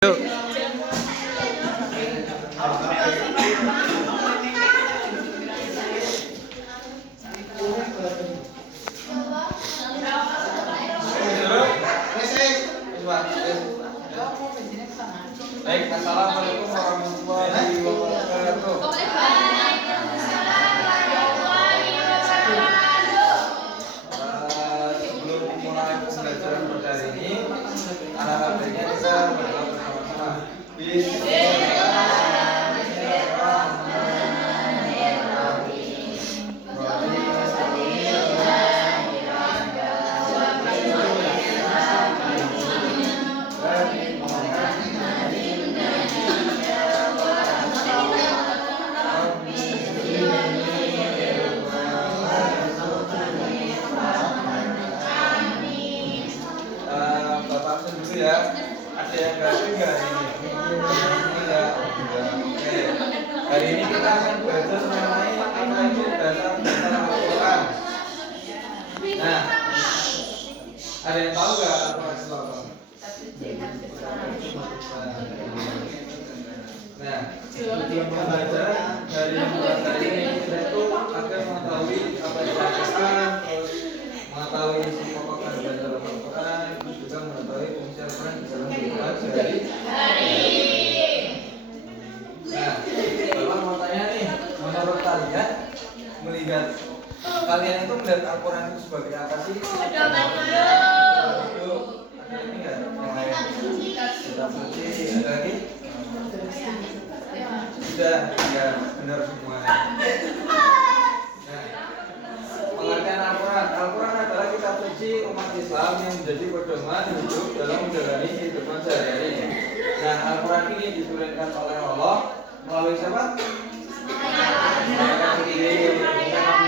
Yuk. Baik, assalamualaikum warahmatullahi wabarakatuh. Sebelum mulai pembelajaran pada hari ini, anak-anak baiknya kita berdoa bersama-sama. Bapak absen dulu ya. Ada yang gak nggak ini? Enggak. Oke. Hari ini kita akan belajar mengenai apa itu dasar-dasar Al-Quran. Nah, ada yang tahu nggak Al-Quran itu apa? Nah, pembelajaran dari Al-Quran hari ini kita itu akan mengetahui apa itu Al-Quran, mengetahui isi pokok kandungan dalam Al-Quran, juga mengetahui fungsi Al-Quran di dalam kehidupan sehari-hari. Nah, Bapak mau tanya nih, menurut kalian melihat itu melihat Al-Quran itu sebagai apa sih? Ada ini nggak? Yang lain? Kitab suci, ada lagi? Sudah, ya benar semua. Pengertian Al-Quran. Al-Quran adalah kitab suci umat Islam yang menjadi pedoman hidup dalam menjalani kehidupan sehari-hari. Nah, Al-Quran ini diturunkan oleh Allah melalui siapa? Nabi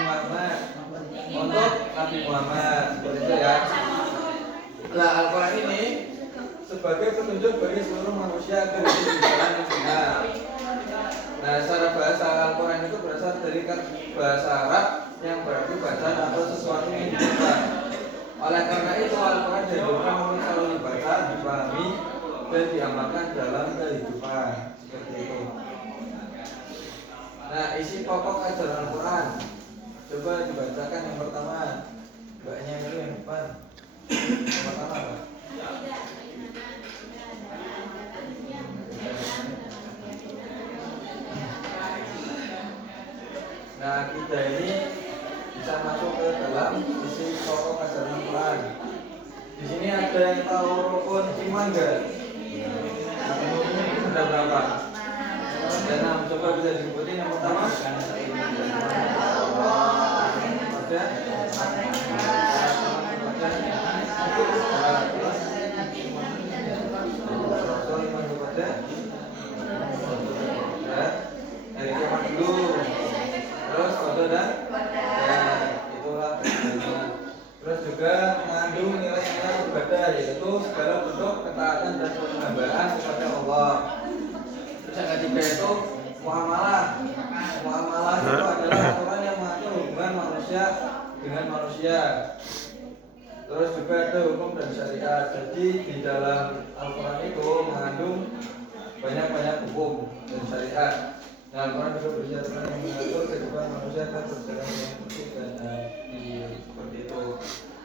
Muhammad. Untuk Nabi Muhammad, seperti itu ya. Nah, Al-Quran ini sebagai petunjuk bagi seluruh manusia agar hidup di jalan yang benar. Nah, secara bahasa Al-Quran itu berasal dari bahasa Arab yang berarti bacaan atau sesuatu yang dibaca. Oleh karena itu Al-Quran dianjurkan untuk selalu dibaca, dipahami, dan diamalkan dalam kehidupan. Seperti itu. Nah, isi pokok ajaran Al-Quran. Coba dibacakan yang pertama. Mbaknya itu yang depan. Yang pertama apa? Nah, kita ini bisa masuk ke dalam isi pokok ajaran Al-Quran. Di sini ada yang tahu rukun iman enggak? Ada berapa? Ada 6. Coba bisa disebutin yang pertama. Dari zaman dulu. Terus kode dan ya itulah iman. Terus juga mengandung nilai-nilai ibadah, yaitu segala bentuk ketaatan dan penghambaan kepada Allah. Terus yang ketiga itu muamalah. Muamalah itu adalah aturan yang mengatur hubungan manusia dengan manusia. Terus juga ada hukum dan syariat. Jadi di dalam Al-Quran itu mengandung banyak-banyak hukum dan syariat. Nah, Al-Quran juga bersyariat yang mengatur kehidupan manusia dan berjalan dengan bersih dan adil, seperti itu.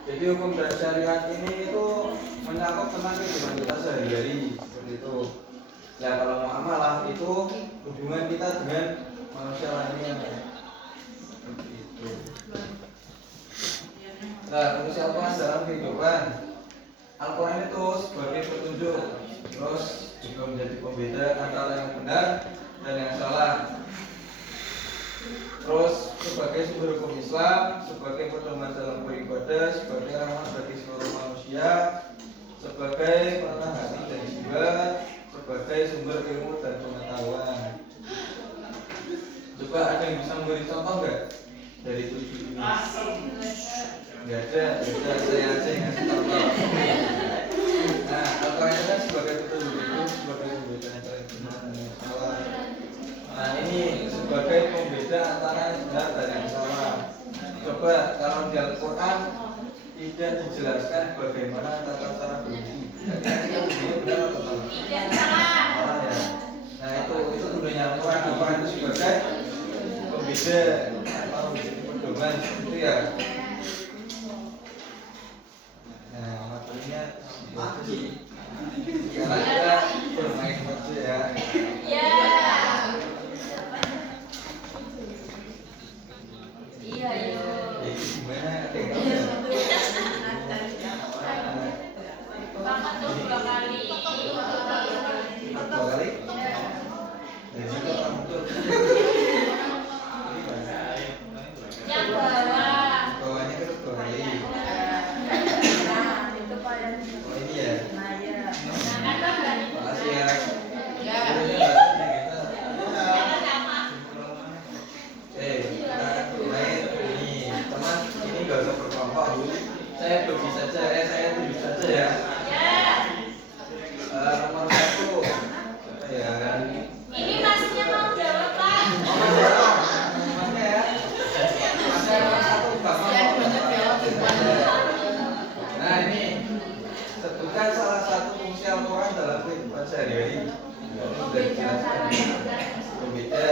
Jadi hukum dan syariat ini itu menyangkut tentang kehidupan kita sehari-hari, seperti itu. Ya, kalau muamalah itu hubungan kita dengan manusia lainnya, seperti itu. Nah, fungsi Al-Quran dalam kehidupan. Al-Quran itu sebagai petunjuk, terus juga menjadi pembeda antara yang benar dan yang salah. Terus sebagai sumber hukum Islam, sebagai pedoman dalam beribadah, sebagai rahmat bagi seluruh manusia, sebagai penenang hati dan jiwa, sebagai sumber ilmu dan pengetahuan. Coba ada yang bisa memberi contoh nggak dari 7 ini? Nggak ada, saya aja yang ngasih contoh. Nah, Al-Quran itu kan sebagai petunjuk itu sebagai pembeda antara yang benar dan yang salah. Nah, ini sebagai pembeda antara yang benar dan yang salah. Coba kalau di Al-Quran tidak dijelaskan bagaimana tata cara berwudu. Jadi wudunya benar atau salah? Tidak salah. Salah ya. Nah itu gunanya Al-Quran. Al-Quran itu sebagai pembeda atau menjadi pedoman itu ya. Nah materinya lagi. Sekarang kita bermain saja ya. Ya. Iya, iya. Jadi gimana? Ada yang tahu ya? Banget tuh 2 kali. 2 kali? Ya, itu orang betul. Yang bawah. Bawahnya kan 2 kali. Oh ini ya. Kan bagian itu. Makasih ya. Ya. Baik, ini teman, ini nggak usah berkelompok dulu. Saya bagi saja, saya tunjuk saja ya. Ya. Nomor 1 ya. Ini masnya mau jawab, Pak. Nomornya ya. Ada nomor 1 Nah ini sebutkan salah satu fungsi Al-Quran dalam kehidupan sehari-hari. Sudah dijelaskan. Pembeda,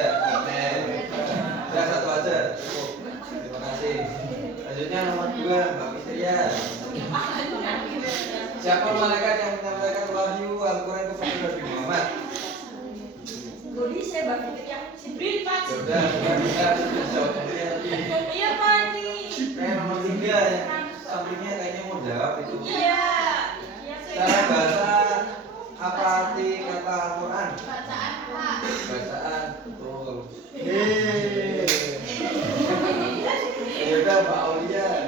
ya satu aja cukup. Terima kasih. Lanjutnya nomor 2 Mbak Fitria. Siapa malaikat yang menyampaikan wahyu Al-Quran kepada Nabi Muhammad? Saya Mbak Fitria. Jibril, Pak. Sudah jawab tadi. Iya, Pak. Nomor 3 yang sampingnya kayaknya mau jawab itu. Iya. Cara bahasa apa arti kata Al-Quran? Bacaan, Pak. Bacaan, betul. Ya udah Mbak Aulia.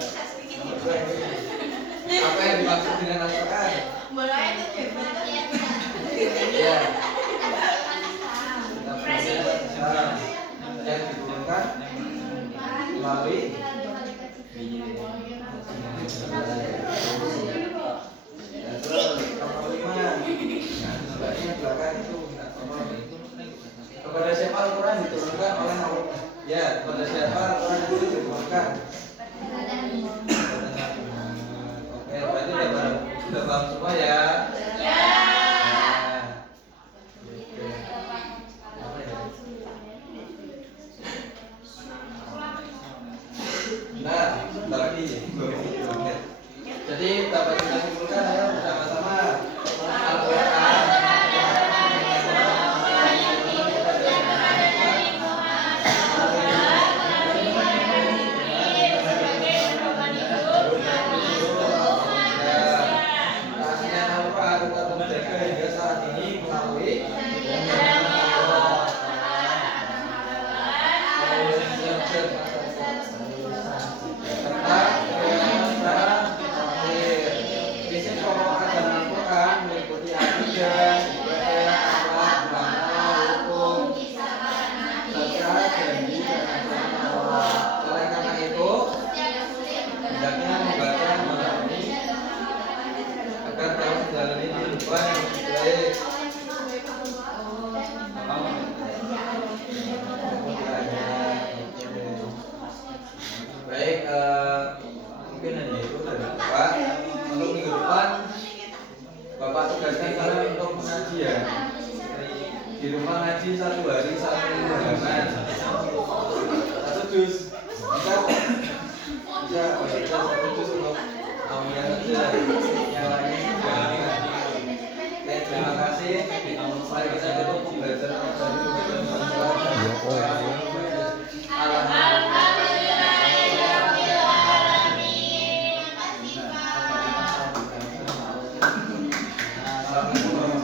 Apa yang dimaksud dengan Al-Quran? Mulai itu jabatan. Ya. Yang diturunkan melalui nomor 5. Sebaliknya belakang itu kepada siapa Al-Quran diturunkan oleh Allah? Ya, kepada siapa Al-Quran itu diturunkan? Oke, berarti sudah paham semua ya? Ya. Nah, bentar lagi 2 menit. Jadi dapat kita simpulkan ya bersama-sama Al-Quran baik, mungkin hanya itu dari Bapak. Untuk minggu depan Bapak tugaskan kalian untuk mengaji ya. Di rumah ngaji 1 hari 1 halaman, 1 juz. Bisa? Bisa, bisa 1 juz untuk Aulia saja. Yang lainnya juga. Oke, terima kasih. Mari kita tutup pembelajaran Alhamdulillah.